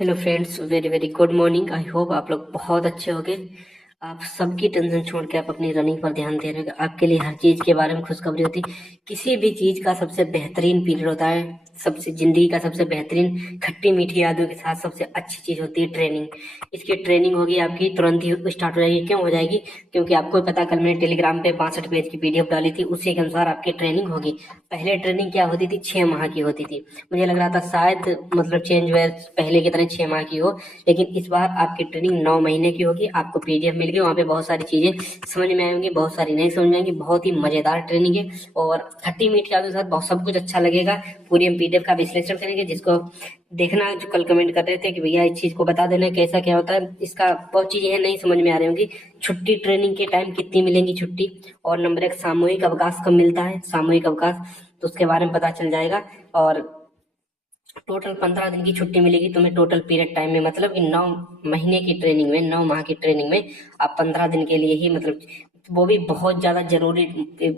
Hello friends, very very good morning. I hope आप लोग बहुत अच्छे होंगे। आप सबकी टेंशन छोड़ के आप अपनी रनिंग पर ध्यान दे रहे हो। आपके लिए हर चीज के बारे में खुशखबरी होती है। किसी भी चीज का सबसे बेहतरीन पीरियड होता है, सबसे जिंदगी का सबसे बेहतरीन खट्टी मीठी यादों के साथ सबसे अच्छी चीज होती है ट्रेनिंग। इसकी ट्रेनिंग होगी आपकी तुरंत ही स्टार्ट हो जाएगी। क्यों हो जाएगी? क्योंकि आपको पता, कल मैंने टेलीग्राम पे 62 पेज की पीडीएफ डाली थी, उसी के अनुसार आपकी ट्रेनिंग होगी। पहले ट्रेनिंग क्या होती थी? 6 माह की होती थी। मुझे लग रहा था शायद मतलब चेंज हुआ, पहले की तरह 6 माह की हो, लेकिन इस बार आपकी ट्रेनिंग 9 महीने की होगी। आपको पीडीएफ मिल गई, वहाँ पे बहुत सारी चीजें समझ में आएंगी, बहुत सारी नहीं समझ में आएंगी। बहुत ही मजेदार ट्रेनिंग है और खट्टी मीठी यादों के साथ बहुत सब कुछ अच्छा लगेगा। पूरी हम पीडीएफ का विश्लेषण करेंगे, जिसको देखना, जो कल कमेंट कर रहे थे कि भैया इस चीज को बता देना कैसा क्या होता है, इसका बहुत चीजें हैं नहीं समझ में आ रही होंगी। छुट्टी ट्रेनिंग के टाइम कितनी मिलेंगी छुट्टी, और नंबर 1 सामूहिक अवकाश कब मिलता है, सामूहिक अवकाश, तो उसके बारे में पता चल जाएगा। और टोटल 15 दिन की छुट्टी मिलेगी तुम्हें टोटल पीरियड टाइम में, मतलब कि 9 महीने की ट्रेनिंग में, 9 माह की ट्रेनिंग में आप 15 दिन के लिए ही, मतलब वो भी बहुत ज्यादा जरूरी,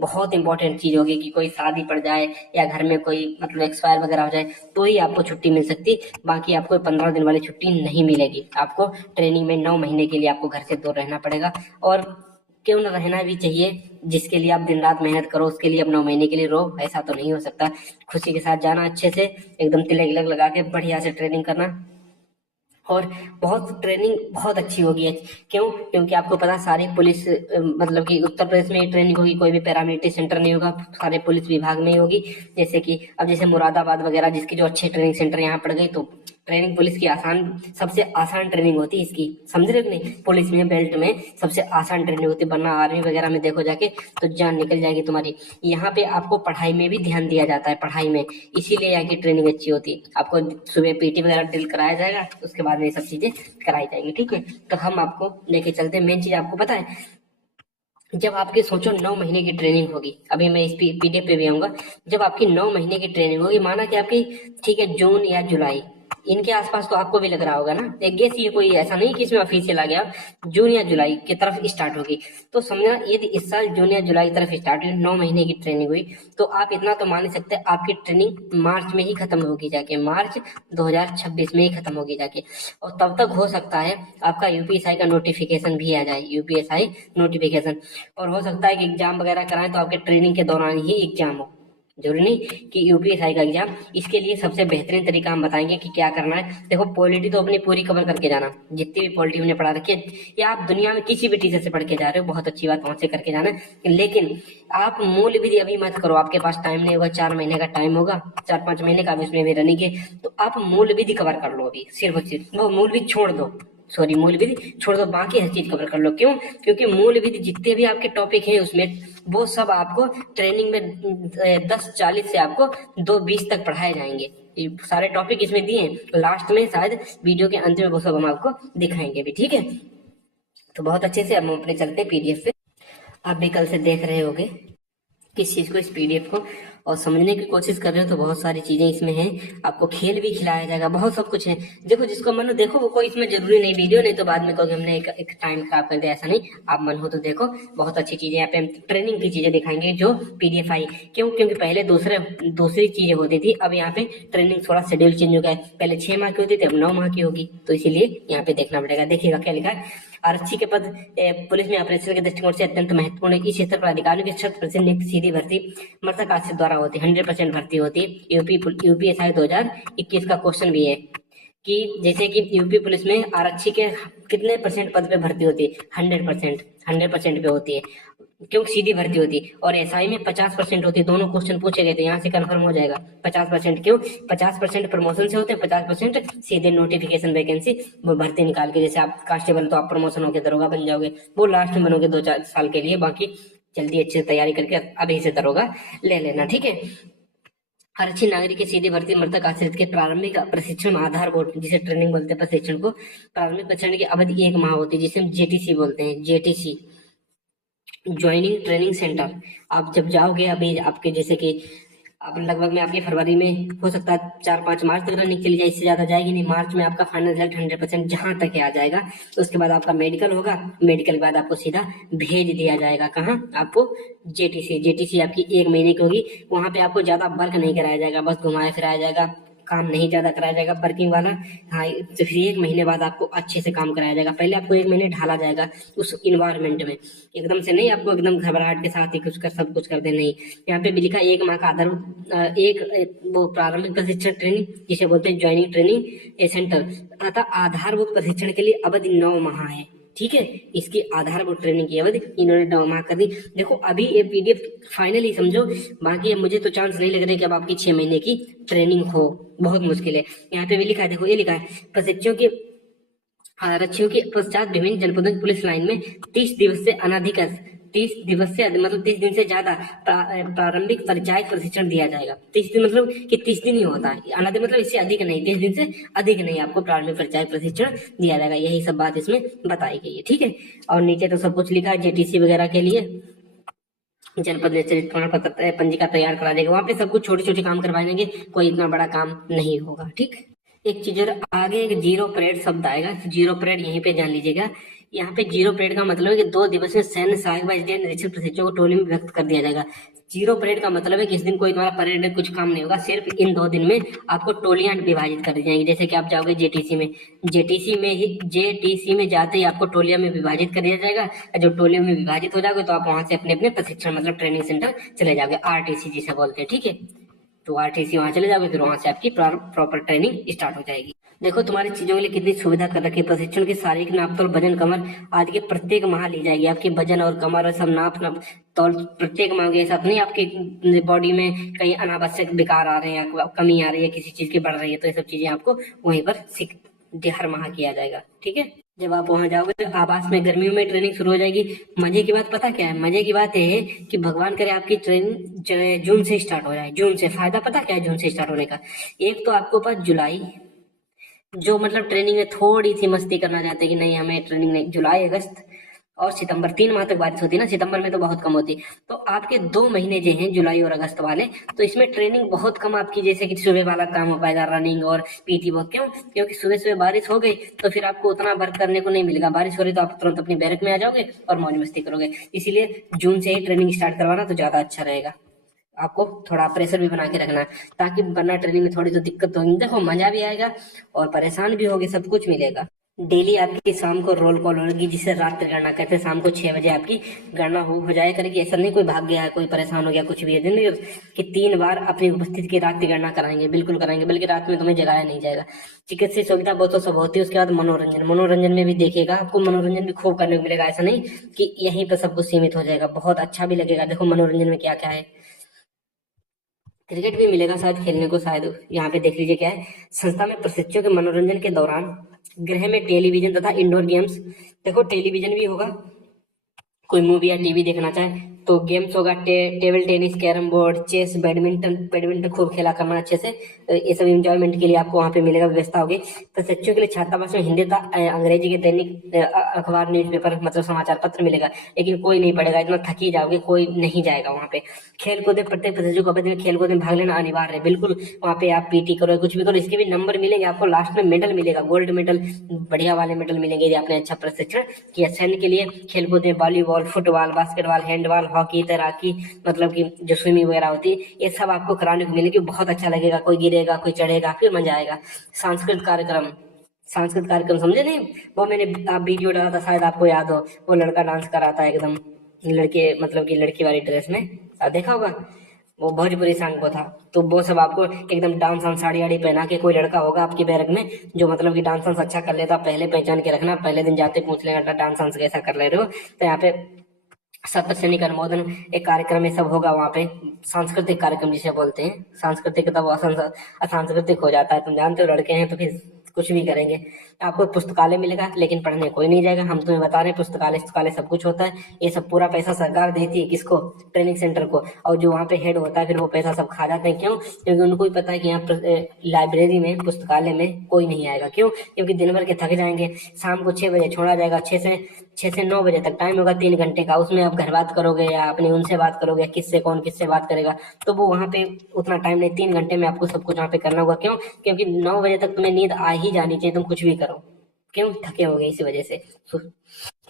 बहुत इंपॉर्टेंट चीज होगी कि कोई शादी पड़ जाए या घर में कोई मतलब एक्सपायर वगैरह हो जाए तो ही आपको छुट्टी मिल सकती। बाकी आपको 15 दिन वाली छुट्टी नहीं मिलेगी। आपको ट्रेनिंग में 9 महीने के लिए आपको घर से दूर रहना पड़ेगा। और क्यों ना, रहना भी चाहिए। जिसके लिए आप दिन रात मेहनत करो उसके लिए अब 9 महीने के लिए रहो, ऐसा तो नहीं हो सकता। खुशी के साथ जाना, अच्छे से एकदम तिलक विलक लगा के बढ़िया से ट्रेनिंग करना। और बहुत ट्रेनिंग बहुत अच्छी होगी। क्यों? क्योंकि आपको पता, सारी पुलिस मतलब कि उत्तर प्रदेश में ट्रेनिंग होगी, कोई भी पैरामिलिट्री सेंटर नहीं होगा, सारे पुलिस विभाग में ही होगी। जैसे कि अब जैसे मुरादाबाद वगैरह जिसकी जो अच्छे ट्रेनिंग सेंटर यहाँ पड़ गई, तो ट्रेनिंग पुलिस की आसान, सबसे आसान ट्रेनिंग होती है इसकी, समझ रहे हो कि नहीं? पुलिस में बेल्ट में सबसे आसान ट्रेनिंग होती है, वरना आर्मी वगैरह में देखो जाके तो जान निकल जाएगी तुम्हारी। यहाँ पे आपको पढ़ाई में भी ध्यान दिया जाता है, पढ़ाई में, इसीलिए यहाँ की ट्रेनिंग अच्छी होती है। आपको सुबह पीटी वगैरह ड्रिल कराया जाएगा, उसके बाद में ये सब चीजें कराई जाएंगी, ठीक है? तो हम आपको लेके चलते हैं। मेन चीज आपको पता है, जब आपकी सोचो 9 महीने की ट्रेनिंग होगी, अभी मैं इस पीडीएफ पे भी आऊंगा। जब आपकी 9 महीने की ट्रेनिंग होगी, माना कि आपकी, ठीक है, जून या जुलाई, इनके आसपास तो आपको भी लग रहा होगा ना, एक गेस, ये कोई ऐसा नहीं कि इसमें ऑफिशियल आ गया, जून या जुलाई की तरफ स्टार्ट होगी। तो समझना, यदि इस साल जून या जुलाई की तरफ स्टार्ट हुई, 9 महीने की ट्रेनिंग हुई, तो आप इतना तो मान ही सकते हैं आपकी ट्रेनिंग मार्च में ही खत्म होगी जाके, मार्च 2026 में ही खत्म होगी जाके। और तब तक हो सकता है आपका यूपीएसआई का नोटिफिकेशन भी आ जाए, यूपीएसआई नोटिफिकेशन। और हो सकता है कि एग्जाम वगैरह कराएं तो आपके ट्रेनिंग के दौरान ही एग्जाम हो, जरूरी नहीं कि यूपीएसआई का एग्जाम। इसके लिए सबसे बेहतरीन तरीका हम बताएंगे कि क्या करना है। देखो, पॉलिटी तो अपनी पूरी कवर करके जाना, जितनी भी पॉलिटी हमने पढ़ा रखी है, या आप दुनिया में किसी भी टीचर से पढ़ के जा रहे हो, बहुत अच्छी बात, वहां से करके जाना है। लेकिन आप मूल विधि अभी मत करो, आपके पास टाइम नहीं होगा, 4 महीने का टाइम होगा, 4-5 महीने का भी, उसमें भी रनिंग है, तो आप मूल विधि कवर कर लो अभी, सिर्फ और सिर्फ वो मूल विधि छोड़ दो, सॉरी मूल विधि छोड़ दो, बाकी हर चीज कवर कर लो। क्यों? क्योंकि मूल विधि जितने भी आपके टॉपिक हैं उसमें, वो सब आपको ट्रेनिंग में 10-40 से आपको 2-20 तक पढ़ाए जाएंगे। ये सारे टॉपिक इसमें दिए हैं, लास्ट में शायद वीडियो के अंत में वो सब हम आपको दिखाएंगे भी, ठीक है? तो बहुत अच्छे से हम अपने चलते हैं पीडीएफ पे। आप भी कल से देख रहे होगे किस चीज को, इस पीडीएफ को, और समझने की कोशिश कर रहे हो, तो बहुत सारी चीजें इसमें हैं। आपको खेल भी खिलाया जाएगा, बहुत सब कुछ है। देखो, जिसको मन हो देखो, वो कोई इसमें जरूरी नहीं वीडियो, नहीं तो बाद में कहोगे हमने एक टाइम खराब कर दिया, ऐसा नहीं। आप मन हो तो देखो, बहुत अच्छी चीजें यहाँ पे हम ट्रेनिंग की चीजें दिखाएंगे जो पीडीएफ आई। क्यों? क्योंकि पहले दूसरी चीजें होती थी, अब यहाँ पे ट्रेनिंग थोड़ा शेड्यूल चेंज हो गया है। पहले 6 माह की होती थी, अब 9 माह की होगी, तो इसीलिए यहाँ पे देखना पड़ेगा। देखिएगा क्या लिखा है। आरक्षी के पद पुलिस में ऑपरेशन के दृष्टिकोण से अत्यंत महत्वपूर्ण है। इस क्षेत्र पर अधिकारियों की शत प्रतिशत नियुक्ति सीधी भर्ती मृतक आश्रित द्वारा होती है, 100% भर्ती होती है। यूपीएसआई 2021 का क्वेश्चन भी है कि जैसे कि यूपी पुलिस में आरक्षी के कितने परसेंट पद पे भर्ती होती है? 100%, 100% पे होती है, क्योंकि सीधी भर्ती होती है। और एसआई में 50% होती है। दोनों क्वेश्चन पूछे गए थे, यहाँ से कंफर्म हो जाएगा। 50% क्यों? 50% प्रमोशन से होते हैं, 50% सीधे नोटिफिकेशन वैकेंसी, वो भर्ती निकाल के। जैसे आप कांस्टेबल तो आप प्रमोशन होकर दरोगा बन जाओगे, वो लास्ट में बनोगे 2-4 साल के लिए, बाकी जल्दी अच्छे से तैयारी करके अभी से दरोगा ले लेना, ठीक है? आरक्षी नागरिक की सीधी भर्ती मृतक आश्रित के प्रारंभिक प्रशिक्षण आधारभूत, जिसे ट्रेनिंग बोलते हैं, प्रशिक्षण को, प्रारंभिक प्रशिक्षण की अवधि 1 माह होती है, जिसे हम जेटीसी बोलते हैं, जेटीसी, ज्वाइनिंग ट्रेनिंग सेंटर। आप जब जाओगे, अभी आपके जैसे कि अब लगभग में आपके फरवरी में हो सकता है 4-5 मार्च तक रनिंग चली जाए, इससे ज्यादा जाएगी नहीं। मार्च में आपका फाइनल रिजल्ट 100% जहां तक आ जाएगा, तो उसके बाद आपका मेडिकल होगा, मेडिकल के बाद आपको सीधा भेज दिया जाएगा कहाँ? आपको जेटीसी। जेटीसी आपकी 1 महीने की होगी, वहां पे आपको ज्यादा वर्क नहीं कराया जाएगा, बस घुमाया फिराया जाएगा, काम नहीं ज्यादा कराया जाएगा वर्किंग वाला। हाँ, तो फिर 1 महीने बाद आपको अच्छे से काम कराया जाएगा। पहले आपको 1 महीने ढाला जाएगा उस इन्वायरमेंट में, एकदम से नहीं आपको एकदम घबराहट के साथ ही कुछ कर सब कुछ कर दे, नहीं। यहाँ पे भी लिखा 1 माह का आधार वो प्रारंभिक प्रशिक्षण ट्रेनिंग जिसे बोलते हैं ज्वाइनिंग ट्रेनिंग सेंटर, अतः आधारभूत प्रशिक्षण के लिए अवधि 9 माह है। ठीक है, इसकी आधारभूत ट्रेनिंग की अवधि इन्होंने 9 माह कर दी। देखो अभी ये पीडीएफ फाइनली समझो, बाकी मुझे तो चांस नहीं लग रहा कि अब आपकी 6 महीने की ट्रेनिंग हो, बहुत मुश्किल है। यहाँ पे भी लिखा है, देखो ये लिखा है, प्रशिक्षुओं के आरक्षियों के पश्चात विभिन्न जनपदों की पुलिस लाइन में 30 दिवस से अनधिक 30 दिवस से मतलब 30 दिन से ज्यादा प्रारंभिक परिचायक प्रशिक्षण दिया जाएगा। 30 दिन मतलब कि 30 दिन ही होता है, अनधिक मतलब इससे अधिक नहीं, 30 दिन से अधिक नहीं आपको प्रारंभिक परिचायक प्रशिक्षण दिया जाएगा। यही सब बात इसमें बताई गई है। ठीक है, और नीचे तो सब कुछ लिखा है जेटीसी वगैरह के लिए जनपद चरित प्रमाण पत्र पंजिका तैयार करा देगा, वहां पे सब कुछ छोटे छोटे काम करवाएंगे, कोई इतना बड़ा काम नहीं होगा। ठीक, एक चीज और आगे एक जीरो परेड शब्द आएगा, जीरो परेड यहीं पे जान लीजिएगा। यहाँ पे जीरो परेड का मतलब है कि 2 दिवस में सैन्य सहायक व एसडीएफ निरीक्षण प्रशिक्षुओं को टोली में व्यक्त कर दिया जाएगा। जीरो परेड का मतलब है कि इस दिन कोई तुम्हारा परेड में कुछ काम नहीं होगा, सिर्फ इन 2 दिन में आपको टोलियां विभाजित कर दी जाएंगी। जैसे कि आप जाओगे जेटीसी में जाते ही आपको टोलिया में विभाजित कर दिया जाएगा। जो टोलियों में विभाजित हो जाओगे तो आप वहां से अपने अपने प्रशिक्षण मतलब ट्रेनिंग सेंटर चले जाओगे, आरटीसी जिसे बोलते हैं। ठीक है, तो आरटीसी वहां चले जाओगे, फिर वहां से आपकी प्रॉपर ट्रेनिंग स्टार्ट हो जाएगी। देखो तुम्हारी चीजों के लिए कितनी सुविधा कर रखी है। प्रशिक्षण की शारीरिक नाप तौल, वजन, कमर आदि के प्रत्येक माह ली जाएगी। आपके वजन और कमर और सब नाप तौल प्रत्येक माह के साथ नहीं, आपके बॉडी में कहीं अनावश्यक विकार आ रहे हैं, कमी आ रही है, किसी चीज की बढ़ रही है, तो ये सब चीजें आपको वहीं पर हर माह किया जाएगा। ठीक है, जब आप वहां जाओगे तो आवास में गर्मियों में ट्रेनिंग शुरू हो जाएगी। मजे की बात पता क्या है, मजे की बात यह है कि भगवान करे आपकी ट्रेनिंग जून से स्टार्ट हो जाए। जून से फायदा पता क्या है जून से स्टार्ट होने का, एक तो आपको पास जुलाई जो मतलब ट्रेनिंग में थोड़ी सी मस्ती करना चाहते हैं कि नहीं हमें ट्रेनिंग नहीं, जुलाई अगस्त और सितंबर 3 माह तक बारिश होती है ना, सितंबर में तो बहुत कम होती, तो आपके 2 महीने जो हैं जुलाई और अगस्त वाले, तो इसमें ट्रेनिंग बहुत कम आपकी, जैसे कि सुबह वाला काम हो पाएगा, रनिंग और पीटी बहुत। क्यों? क्योंकि सुबह सुबह बारिश हो गई तो फिर आपको उतना वर्क करने को नहीं मिलेगा, बारिश हो रही तो आप तुरंत अपनी बैरक में आ जाओगे और मौज मस्ती करोगे। इसीलिए जून से ही ट्रेनिंग स्टार्ट करवाना तो ज्यादा अच्छा रहेगा। आपको थोड़ा प्रेशर भी बना के रखना, ताकि वरना ट्रेनिंग में थोड़ी तो दिक्कत होगी। देखो मजा भी आएगा और परेशान भी होगे, सब कुछ मिलेगा। डेली आपकी शाम को रोल कॉल होगी, जिसे रात्रि गणना कहते हैं। शाम को 6 बजे आपकी गणना हो जाया करेगी। ऐसा नहीं कोई भाग गया है, कोई परेशान हो गया, कुछ भी है दिन कि 3 बार अपनी उपस्थिति की रात्रि गणना कराएंगे, बिल्कुल कराएंगे, बल्कि रात में तुम्हें जगाया नहीं जाएगा। चिकित्सीय सुविधा बहुत तो सब होती है। उसके बाद मनोरंजन में भी देखिएगा, आपको मनोरंजन भी खूब करने को मिलेगा। ऐसा नहीं कि यहीं पर सब कुछ सीमित हो जाएगा, बहुत अच्छा भी लगेगा। देखो मनोरंजन में क्या क्या है, क्रिकेट भी मिलेगा शायद खेलने को, शायद यहाँ पे देख लीजिए क्या है। संस्था में प्रशिक्षुओं के मनोरंजन के दौरान गृह में टेलीविजन तथा इंडोर गेम्स, देखो टेलीविजन भी होगा, कोई मूवी या टीवी देखना चाहे तो गेम्स होगा, table tennis, carrom board, chess, badminton खूब खेला करना अच्छे से। ये सब इंजॉयमेंट के लिए आपको वहाँ पे मिलेगा, व्यवस्था होगी। प्रशिक्षुओं के लिए छात्रावास में हिंदी तथा अंग्रेजी के दैनिक अखबार, न्यूज़पेपर मतलब समाचार पत्र मिलेगा, लेकिन कोई नहीं पढ़ेगा, इतना थक ही जाओगे, कोई नहीं जाएगा वहाँ पे। खेल कूद में प्रत्येक प्रशिक्षु को में खेल कूद में भाग लेना अनिवार्य है, बिल्कुल। वहाँ पे आप पीटी करो, कुछ भी करो, इसके भी नंबर मिलेंगे आपको, लास्ट में मेडल मिलेगा, गोल्ड मेडल, बढ़िया वाले मेडल मिलेंगे यदि आपने अच्छा प्रशिक्षण किया। सैन्य के लिए खेल कूद में volleyball, football, basketball, handball, hockey, तैराकी, मतलब कि जो स्विमिंग वगैरह होती है, ये सब आपको कराने को मिलेगी। बहुत अच्छा लगेगा, कोई गिरेगा, कोई चढ़ेगा, फिर मजा आएगा। सांस्कृतिक कार्यक्रम समझे नहीं, वो मैंने आप वीडियो डाला था, शायद आपको याद हो, वो लड़का डांस कर रहा था एकदम लड़के मतलब कि लड़की वाली ड्रेस में, देखा होगा, वो भोजपुरी सॉन्ग वो था। तो वो सब आपको एकदम डांस वांस साड़ी वाड़ी पहना के, कोई लड़का होगा आपकी बैरक में जो मतलब कि डांस वांस अच्छा कर लेता, पहले पहचान के रखना, पहले दिन जाते पूछ लेगा डांस वांस कैसा कर ले रहे हो। तो यहाँ पे सप्त सैनिक अनुमोदन एक कार्यक्रम ये सब होगा वहाँ पे। सांस्कृतिक कार्यक्रम जिसे बोलते हैं, सांस्कृतिक तब असांस्कृतिक हो जाता है, तुम जानते हो लड़के हैं तो फिर कुछ भी करेंगे। आपको पुस्तकालय मिलेगा, लेकिन पढ़ने कोई नहीं जाएगा, हम तुम्हें बता रहे हैं, पुस्तकालय सब कुछ होता है। ये सब पूरा पैसा सरकार देती है, किसको? ट्रेनिंग सेंटर को। और जो वहाँ पे हेड होता है फिर वो पैसा सब खा जाते हैं। क्यों? क्योंकि उनको ही पता है कि यहाँ लाइब्रेरी में, पुस्तकालय में कोई नहीं आएगा। क्यों? क्योंकि दिन भर के थक जाएंगे, शाम को 6 बजे छोड़ा जाएगा, 6 से 9 बजे तक टाइम होगा 3 घंटे का, उसमें आप घर बात करोगे या अपने उनसे बात करोगे, किससे बात करेगा, तो वो वहाँ पे उतना टाइम नहीं, 3 घंटे में आपको सब कुछ वहाँ पे करना होगा। क्यों? क्योंकि 9 बजे तक तुम्हें नींद आ ही जानी चाहिए, तुम कुछ भी करो। क्यों? थके हो गए इसी वजह से।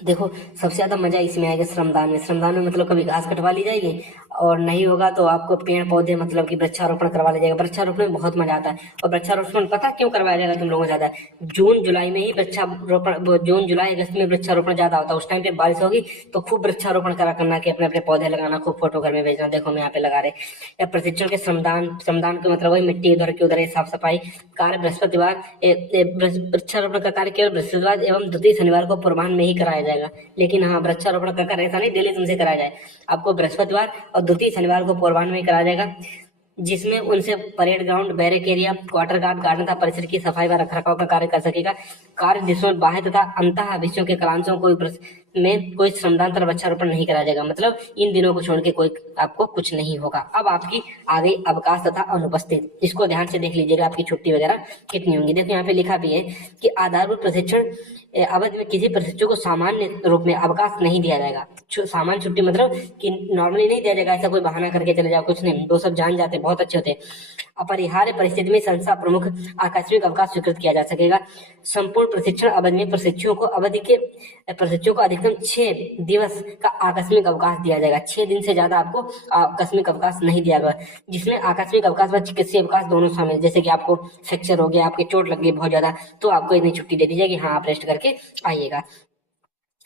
देखो, सबसे ज्यादा मजा इसमें आएगा श्रमदान में। श्रमदान में मतलब कभी घास कटवा ली जाएगी, और नहीं होगा तो आपको पेड़ पौधे मतलब कि वृक्षारोपण करवा लिया जाएगा। वृक्षारोपण में बहुत मजा आता है। और वृक्षारोपण पता क्यों करवाया जाएगा तुम लोगों को ज्यादा? जून जुलाई में ही वृक्षारोपण, जून जुलाई अगस्त में वृक्षारोपण ज्यादा होता है। उस टाइम पे बारिश होगी तो खूब वृक्षारोपण करा करना, कि अपने अपने पौधे लगाना, खूब फोटो घर में भेजना, देखो मैं यहाँ पे लगा रहे। या प्रशिक्षण के श्रमदान, श्रमदान के मतलब वही मिट्टी इधर की उधर, साफ सफाई कार्य बृहस्पतिवार, वृक्षारोपण का कार्य केवल बृहस्पतिवार एवं द्वितीय शनिवार को पूर्वाह्न में ही कराया जाएगा। लेकिन हाँ, वृक्षारोपण का कार्य ऐसा नहीं डेली तुमसे कराया जाए, आपको बृहस्पतिवार और द्वितीय शनिवार को पूर्वाह्न में कराया जाएगा, जिसमें उनसे parade ground, barrack area, quarter guard, garden तथा परिसर की सफाई व रखरखाव का कार्य कर सकेगा। कार्य दिवसों बाह्य तथा अंतः विषयों के कालांशों में कोई श्रमदान तथा वृक्षारोपण नहीं कराया जाएगा। मतलब इन दिनों को छोड़ के कोई आपको कुछ नहीं होगा। अब आपकी आ गई अवकाश तथा अनुपस्थित। इसको ध्यान से देख लीजिएगा, आपकी छुट्टी वगैरह कितनी होंगी। देखो यहाँ पे लिखा भी है कि आधारभूत प्रशिक्षण अवधि में किसी प्रशिक्षु को सामान्य रूप में अवकाश नहीं दिया जाएगा। सामान्य छुट्टी मतलब कि नॉर्मली नहीं दिया जाएगा, ऐसा कोई बहाना करके चले जाओ, कुछ नहीं, वो सब जान जाते बहुत अच्छे होते। अपरिहार्य परिस्थिति में संस्था प्रमुख आकस्मिक अवकाश स्वीकृत किया जा सकेगा। संपूर्ण प्रशिक्षण अवधि में प्रशिक्षुओं को अधिकतम 6 दिवस का आकस्मिक अवकाश दिया जाएगा। 6 दिन से ज्यादा आपको आकस्मिक अवकाश नहीं दिया गया, जिसमें आकस्मिक अवकाश व चिकित्सीय अवकाश दोनों शामिल। जैसे कि आपको फ्रैक्चर हो गया, आपकी चोट लग गई बहुत ज्यादा, तो आपको इतनी छुट्टी दे दी जाएगी, हाँ आप रेस्ट करके आइएगा।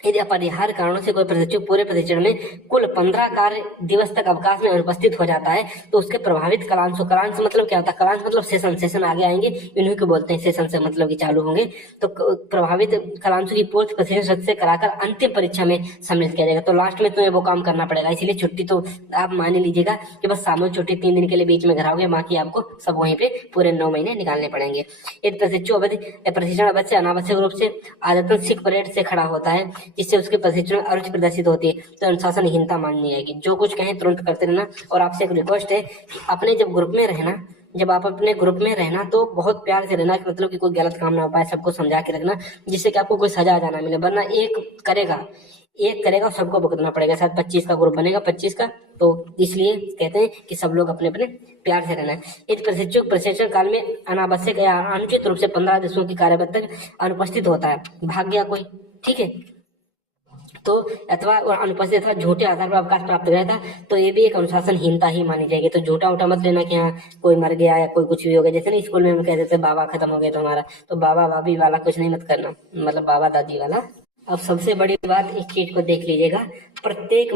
यदि अपरिहार्य कारणों से कोई प्रशिक्षु पूरे प्रशिक्षण में कुल 15 कार्य दिवस तक अवकाश में अनुपस्थित हो जाता है, तो उसके प्रभावित कलांशों, कलांश मतलब क्या होता है? कलांश मतलब सेशन आगे आएंगे, इन्हीं को बोलते हैं सेशन से मतलब कि चालू होंगे। तो प्रभावित कलांशों की पूर्व प्रशिक्षण से कराकर अंतिम परीक्षा में सम्मिलित किया जाएगा। तो लास्ट में तुम्हें वो काम करना पड़ेगा। इसलिए छुट्टी तो आप मान ही लीजिएगा कि बस सामूहिक छुट्टी 3 दिन के लिए बीच में घर आओगे, बाकी आपको सब वहीं पे पूरे 9 महीने निकालने पड़ेंगे। यदि प्रशिक्षण अवधि से अनावश्यक रूप से आदतन सिख परेड से खड़ा होता है, जिससे उसके प्रशिक्षण में अरुचि प्रदर्शित होती है, तो अनुशासनहीनता माननी आएगी। जो कुछ कहें तुरंत करते रहना। और आपसे एक रिक्वेस्ट है कि अपने जब ग्रुप में रहना, जब आप अपने ग्रुप में रहना तो बहुत प्यार से रहना, मतलब कि कोई गलत काम ना हो पाए, सबको समझा के रखना, जिससे कि आपको कोई सजा जाना मिले। वरना एक करेगा और सबको भुगतना पड़ेगा। शायद 25 का ग्रुप बनेगा, 25 का, तो इसलिए कहते हैं कि सब लोग अपने अपने प्यार से रहना है। इस प्रशिक्षण काल में अनावश्यक या अनुचित रूप से 15 दिवसों की कार्यवत तक अनुपस्थित होता है, भाग गया कोई, ठीक है, तो अथवा अनुपस्थित अथवा झूठे आधार पर अवकाश प्राप्त गया था, तो ये भी एक अनुशासनहीनता ही मानी जाएगी। तो झूठा उठा मत लेना कि हाँ कोई मर गया या कोई कुछ भी हो गया। जैसे ना स्कूल में हम कहते थे बाबा खत्म हो गया तो हमारा, तो बाबा भाभी वाला कुछ नहीं मत करना, मतलब बाबा दादी वाला। अब सबसे बड़ी बात, इस चीज को देख लीजिएगा, प्रत्येक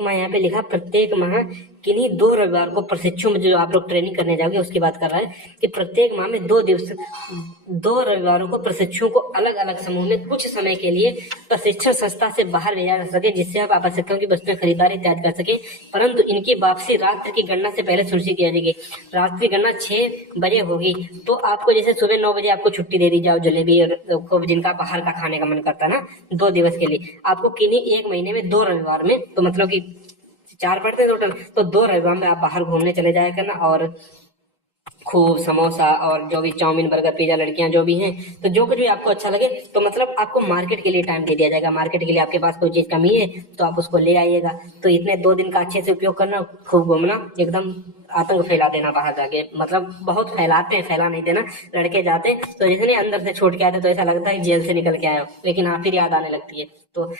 माह यहाँ पे लिखा, प्रत्येक माह किन्हीं 2 रविवार को प्रशिक्षु में जो आप लोग ट्रेनिंग करने जाओगे उसकी बात कर रहा है कि प्रत्येक माह में 2 रविवारों को प्रशिक्षुओं को अलग अलग समूह में कुछ समय के लिए प्रशिक्षण संस्था से बाहर भेजा जा सके, जिससे आप आवश्यकताओं की वस्तुएं खरीदारी इत्यादि कर सके। परंतु इनकी वापसी रात्रि की गणना से पहले सुनिश्चित किया जाएगी। रात्रि की गणना 6 बजे होगी, तो आपको जैसे सुबह 9 बजे आपको छुट्टी दे दी जाओ, जलेबी और जिनका बाहर का खाने का मन करता है ना 2 दिवस के लिए, आपको किन्हीं 1 महीने में 2 रविवार में, तो मतलब कि 4 पड़ते हैं टोटल, तो 2 रविवार में आप बाहर घूमने चले जाया करना, और खूब समोसा और जो भी चाउमीन बर्गर पिज्जा लड़कियां जो भी हैं, तो जो कुछ भी आपको अच्छा लगे, तो मतलब आपको मार्केट के लिए टाइम दे दिया जाएगा। मार्केट के लिए आपके पास कोई चीज कमी है तो आप उसको ले आइएगा। तो इतने 2 दिन का अच्छे से उपयोग करना, खूब घूमना, एकदम आतंक फैला देना बाहर जाके, मतलब बहुत फैलाते हैं, फैला नहीं देना। लड़के जाते तो जैसे नहीं अंदर से छोड़ के आते तो ऐसा लगता है जेल से निकल के आए हो, लेकिन हाँ फिर याद आने लगती है। तो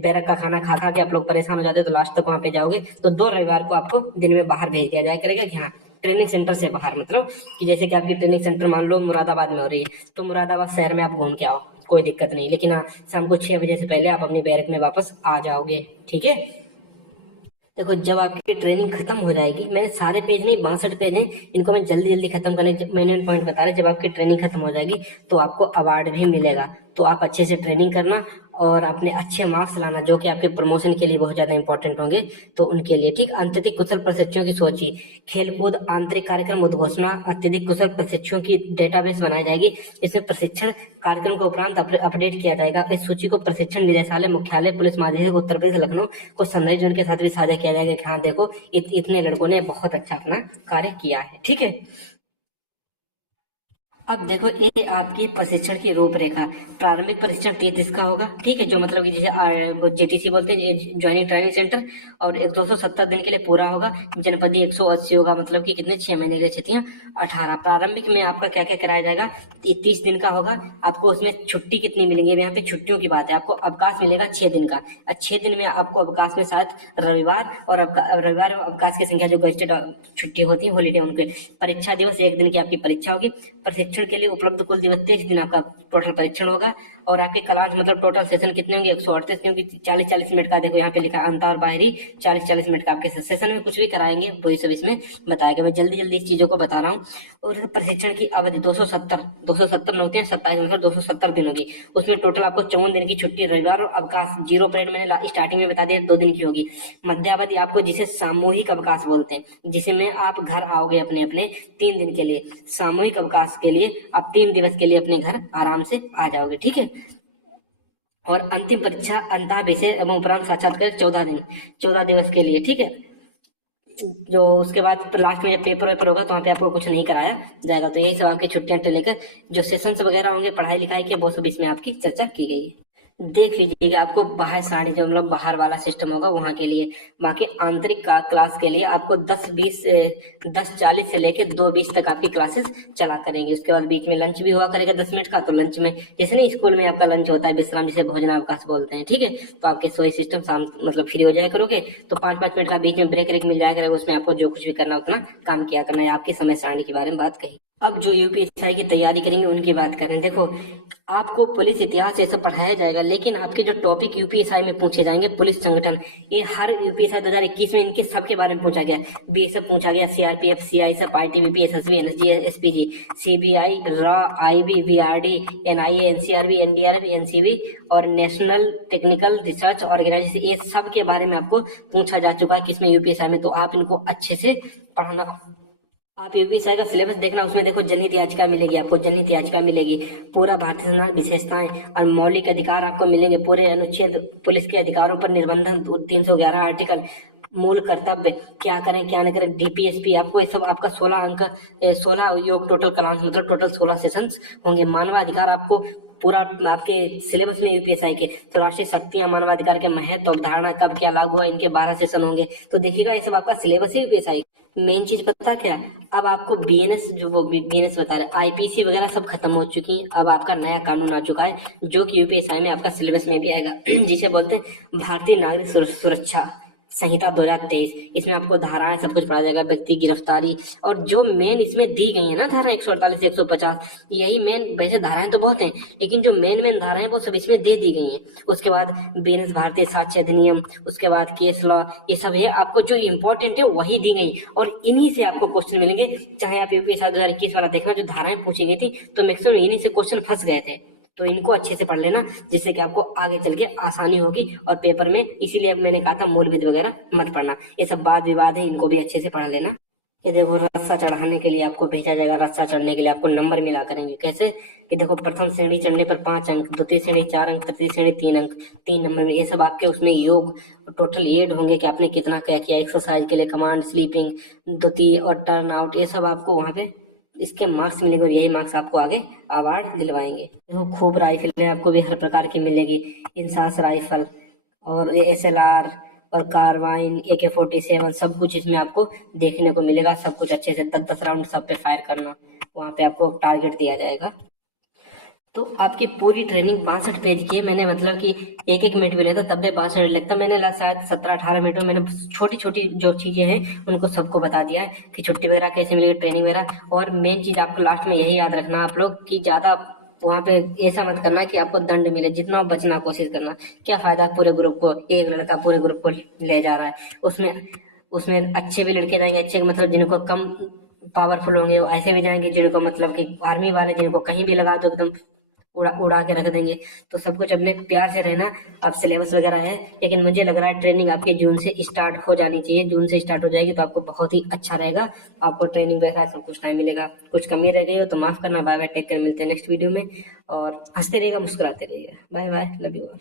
बैरक का खाना खा खा के आप लोग परेशान हो जाते, तो लास्ट तक वहां पे जाओगे। तो 2 रविवार को आपको दिन में बाहर भेज दिया जाए करेगा कि हाँ ट्रेनिंग सेंटर से बाहर, मतलब कि जैसे कि आपकी ट्रेनिंग सेंटर मान लो मुरादाबाद में हो रही है, तो मुरादाबाद शहर में आप घूम के आओ, कोई दिक्कत नहीं। लेकिन हाँ शाम को 6 बजे से पहले आप अपनी बैरक में वापस आ जाओगे, ठीक है। देखो, जब आपकी ट्रेनिंग खत्म हो जाएगी, मैंने सारे पेज नहीं 62 पेज हैं, इनको मैं जल्दी जल्दी खत्म करने मैंने पॉइंट बता रहे। जब आपकी ट्रेनिंग खत्म हो जाएगी तो आपको अवार्ड भी मिलेगा। तो आप अच्छे से ट्रेनिंग करना और अपने अच्छे मार्क्स लाना, जो कि आपके प्रमोशन के लिए बहुत ज्यादा इंपॉर्टेंट होंगे, तो उनके लिए, ठीक। अत्यधिक कुशल प्रशिक्षुओं की सूची, खेलकूद, आंतरिक कार्यक्रम, उद्घोषणा, अत्यधिक कुशल प्रशिक्षुओं की डेटाबेस बनाई जाएगी। इसमें प्रशिक्षण कार्यक्रम को उपरांत अपडेट किया जाएगा। इस सूची को प्रशिक्षण निदेशालय, मुख्यालय, पुलिस महानिदेशक उत्तर प्रदेश लखनऊ को संदेश जो उनके साथ भी साझा किया जाएगा कि हाँ देखो इतने लड़कों ने बहुत अच्छा अपना कार्य किया है, ठीक है। अब देखो ये आपकी प्रशिक्षण की रूपरेखा। प्रारंभिक प्रशिक्षण 33 का होगा, ठीक है, जो मतलब कि जैसे जेटीसी बोलते हैं, ज्वाइनिंग ट्रेनिंग सेंटर, और 270 दिन के लिए पूरा होगा। जनपदी 180 होगा, मतलब कि कितने 6 महीने के लिए, छुट्टियां 18। प्रारंभिक में आपका क्या क्या कराया जाएगा, 30 दिन का होगा। आपको उसमें छुट्टी कितनी मिलेंगी, यहाँ पे छुट्टियों की बात है, आपको अवकाश मिलेगा 6 दिन का। 6 दिन में आपको अवकाश में शायद रविवार और रविवार अवकाश की संख्या जो गजटेड छुट्टी होती है होलीडे, उनके परीक्षा दिवस 1 दिन की आपकी परीक्षा होगी। प्रशिक्षण के लिए उपलब्ध कुल दिवस 23 दिन आपका टोटल परीक्षण होगा। और आपके क्लास मतलब टोटल सेशन कितने होंगे, 138, क्योंकि 40-40 मिनट का, देखो यहाँ पे लिखा है अंतर और बाहरी, 40-40 मिनट का आपके सेशन में कुछ भी कराएंगे वही सब इसमें बताएगा। मैं जल्दी जल्दी इस चीजों को बता रहा हूँ। और प्रशिक्षण की अवधि 270 होती है, 27 मतलब 270 दिन होगी। उसमें टोटल आपको 54 दिन की छुट्टी, रविवार और अवकाश 0 परेड मैंने स्टार्टिंग में बता दिया 2 दिन की होगी। मध्यावधि आपको जिसे सामूहिक अवकाश बोलते हैं, जिसे में आप घर आओगे अपने अपने 3 दिन के लिए, सामूहिक अवकाश के लिए आप 3 दिवस के लिए अपने घर आराम से आ जाओगे, ठीक है। और अंतिम परीक्षा अंतः विषय एवं उपरांत साक्षात्कार 14 दिवस के लिए, ठीक है। जो उसके बाद लास्ट में जब पेपर वेपर होगा तो वहाँ पे आपको कुछ नहीं कराया जाएगा। तो यही सब आपकी छुट्टियां से लेकर जो सेशंस वगैरह होंगे पढ़ाई लिखाई के, वो सब इसमें आपकी चर्चा की गई है। देख लीजिएगा, आपको बाहर साड़ी जो मतलब बाहर वाला सिस्टम होगा वहां के लिए, बाकी आंतरिक क्लास के लिए आपको 10:40 से लेके 2:20 तक आपकी क्लासेस चला करेंगे। उसके बाद बीच में लंच भी हुआ करेगा 10 मिनट का। तो लंच में जैसे नहीं स्कूल में आपका लंच होता है विश्राम, जिसे भोजनावकाश बोलते हैं, ठीक है। तो आपके सोई सिस्टम शाम मतलब फ्री हो जाया करोगे, तो 5-5 मिनट का बीच में ब्रेक मिल जाया करेगा। उसमें आपको जो कुछ भी करना उतना काम किया करना है। आपकी समय सारणी के बारे में बात कही। अब जो यूपीएससी की तैयारी करेंगे उनकी बात करें। देखो, आपको पुलिस इतिहास ऐसा पढ़ाया जाएगा, लेकिन आपके जो टॉपिक यूपीएससी में पूछे जाएंगे, पुलिस संगठन, ये हर यूपीएससी 2021 में इनके सबके बारे में पूछा गया। बीएसएफ पूछा गया, CRPF, CISF, ITBP, SSB, NSG, SPG, CBI, raw, IB, VRD, NIA, NCRB, NDRF, NCB और नेशनल टेक्निकल रिसर्च ऑर्गेनाइजेशन, ये सब के बारे में आपको पूछा जा चुका है किसमें, यूपीएससी में। तो आप इनको अच्छे से पढ़ना। आप यूपीएससी का सिलेबस देखना, उसमें देखो जनहित याचिका मिलेगी, आपको जनहित याचिका मिलेगी, पूरा भारतीय संविधान, विशेषताएं और मौलिक अधिकार आपको मिलेंगे, पूरे अनुच्छेद, पुलिस के अधिकारों पर निबंधन 311 आर्टिकल, मूल कर्तव्य, क्या करें क्या न करें, डीपीएसपी, आपको ये सब आपका 16 अंक, 16 योग टोटल क्लास मतलब टोटल 16 सेशंस होंगे। मानवाधिकार आपको पूरा आपके सिलेबस में यूपीएससी के। तो राष्ट्रीय शक्तियां, मानवाधिकार के महत्व, अवधारणा कब क्या लागू हुआ, इनके 12 सेशन होंगे। तो देखिएगा ये सब आपका सिलेबस है यूपीएससी। मेन चीज पता क्या है, अब आपको बीएनएस, जो वो बीएनएस बता रहे, आईपीसी वगैरह सब खत्म हो चुकी है। अब आपका नया कानून आ चुका है जो कि यूपीएससी में आपका सिलेबस में भी आएगा, जिसे बोलते हैं भारतीय नागरिक सुरक्षा संहिता 2023। इसमें आपको धाराएं सब कुछ पढ़ा जाएगा, व्यक्ति गिरफ्तारी, और जो मेन इसमें दी गई है ना धारा 148 150, यही मेन। वैसे धाराएं तो बहुत हैं, लेकिन जो मेन धाराएं वो सब इसमें दे दी गई हैं। उसके बाद बीएनएस, भारतीय साक्ष्य अधिनियम, उसके बाद केस लॉ, ये सब है। आपको जो इम्पोर्टेंट है वही दी गई, और इन्हीं से आपको क्वेश्चन मिलेंगे। चाहे आप यूपीएससी 2021 वाला देखना, जो धाराएं पूछी गई थी तो मैक्सिमम इन्हीं से क्वेश्चन फंस गए थे। तो इनको अच्छे से पढ़ लेना, जिससे कि आपको आगे चल के आसानी होगी और पेपर में। इसीलिए मैंने कहा था मूलविद वगैरह मत पढ़ना, ये सब वाद विवाद है, इनको भी अच्छे से पढ़ लेना। ये देखो, रस्सा चढ़ाने के लिए आपको भेजा जाएगा, रस्सा चढ़ने के लिए आपको नंबर मिला करेंगे। कैसे कि देखो, प्रथम श्रेणी चढ़ने पर 5 अंक, द्वितीय श्रेणी 4 अंक, तृतीय श्रेणी 3 अंक, 3 नंबर में। ये सब आपके उसमें योग टोटल एड होंगे कि आपने कितना क्या किया, एक्सरसाइज के लिए कमांड, स्लीपिंग, द्वितीय और टर्न आउट, ये सब आपको वहां पे इसके मार्क्स मिलेंगे, और यही मार्क्स आपको आगे अवार्ड दिलवाएंगे। देखो, खूब राइफलें आपको भी हर प्रकार की मिलेगी, इंसास राइफल और एसएलआर और कार्बाइन, AK-47, सब कुछ इसमें आपको देखने को मिलेगा। सब कुछ अच्छे से 10-10 राउंड सब पे फायर करना, वहां पे आपको टारगेट दिया जाएगा। तो आपकी पूरी ट्रेनिंग 62 पेज की है। मैंने मतलब कि एक मिनट भी लेता तब भी 62 लगता। मैंने शायद 17-18 मिनट में मैंने छोटी छोटी जो चीजें हैं उनको सबको बता दिया है कि छुट्टी वगैरह कैसे मिलेगी, ट्रेनिंग वगैरह। और मेन चीज आपको लास्ट में यही याद रखना आप लोग कि ज्यादा वहां पे ऐसा मत करना कि आपको दंड मिले, जितना बचना कोशिश करना। क्या फायदा पूरे ग्रुप को, एक लड़का पूरे ग्रुप को ले जा रहा है, उसमें उसमें अच्छे भी लड़के जाएंगे, अच्छे मतलब जिनको कम पावरफुल होंगे वो ऐसे भी जाएंगे, जिनको मतलब कि आर्मी वाले, जिनको कहीं भी लगा दो एकदम उड़ा उड़ा के रख देंगे। तो सब कुछ अपने प्यार से रहना। अब सिलेबस वगैरह है, लेकिन मुझे लग रहा है ट्रेनिंग आपके जून से स्टार्ट हो जानी चाहिए। जून से स्टार्ट हो जाएगी तो आपको बहुत ही अच्छा रहेगा, आपको ट्रेनिंग वगैरह सब कुछ टाइम मिलेगा। कुछ कमी रह गई हो तो माफ करना। बाय बाय, टेक केयर, मिलते हैं नेक्स्ट वीडियो में। और हंसते रहिएगा, मुस्कुराते रहिएगा। Bye bye, love you all.